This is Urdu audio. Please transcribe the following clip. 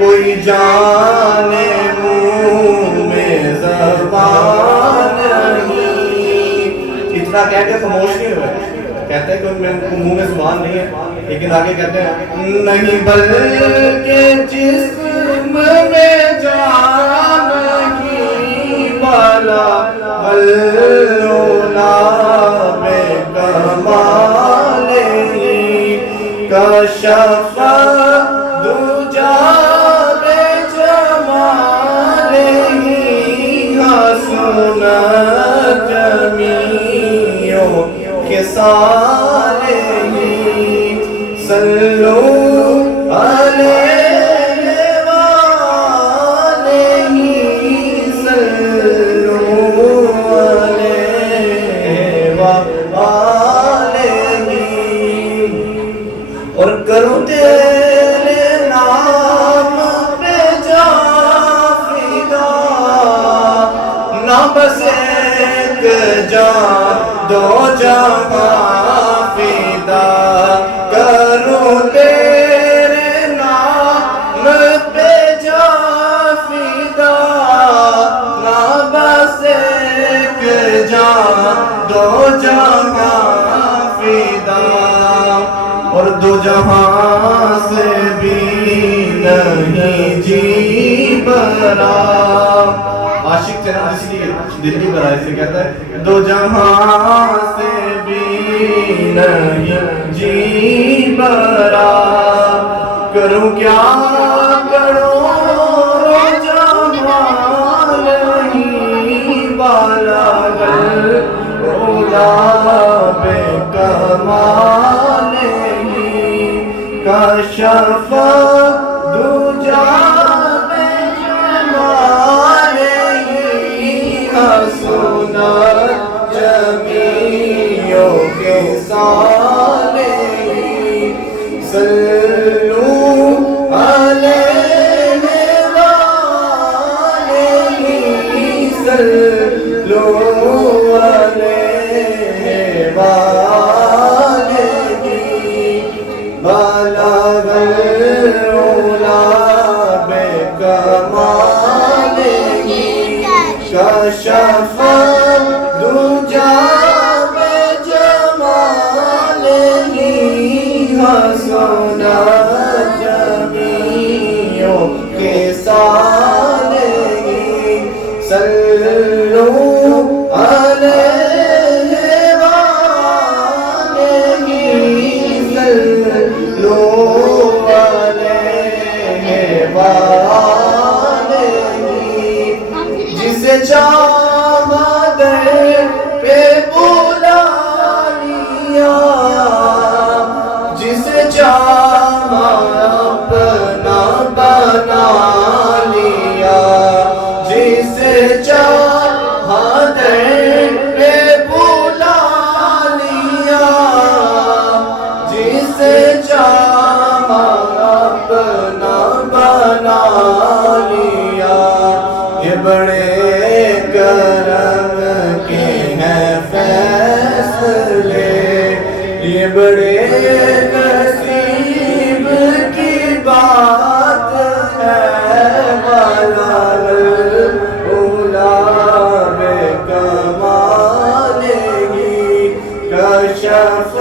کوئی جانے منہ میں زبان نہیں. اتنا کہہ کے خاموش نہیں ہوئے. کہتے ہیں کہ منہ میں زبان نہیں ہے، لیکن آگے کہتے ہیں نہیں بلکہ جسم میں جان نہیں، بالا العلا میں کمال ہی، کشف دجا میں جمال ہی، حسن جمیع خصال ہی، صلو علیہ وآلہ، صلو علیہ وآلہ. اور کروں تیرے نام پہ جا فدا، نہ بس ایک جان دو جہاں فدا. کروں تیرے نام پہ جا فدا، نہ بس ایک جان دو جہاں فدا. اور دو جہاں سے بھی نہیں جی برا. عاشق چنان اس لیے دل کی برائے سے کہتا ہے دو جہاں سے بھی نہیں جی برا. کروں کیا کروں جہاں نہیں، بالا العلا بے کمال ہی، کشف دجا میں جمال ہی، حسن جمیع خصال ہی، صلو علیہ وآلہ، صلو علیہ وآلہ. بلغ العلا بکمال ہی، کشف دجا بجمال ہی، حسن جمیع خصال ہی، صلو علیہ وآلہ، صلو علیہ وآلہ. جسے چاہا در پہ بلا لیا، جسے چاہا اپنا بنا لیا، جسے چاہا در پہ بلا لیا، جسے چاہا اپنا بنا لیا. یہ بڑے کرم کے ہیں فیصلے، یہ بڑے نصیب کی بات ہے، بالا العلا بے کمال ہی، کشف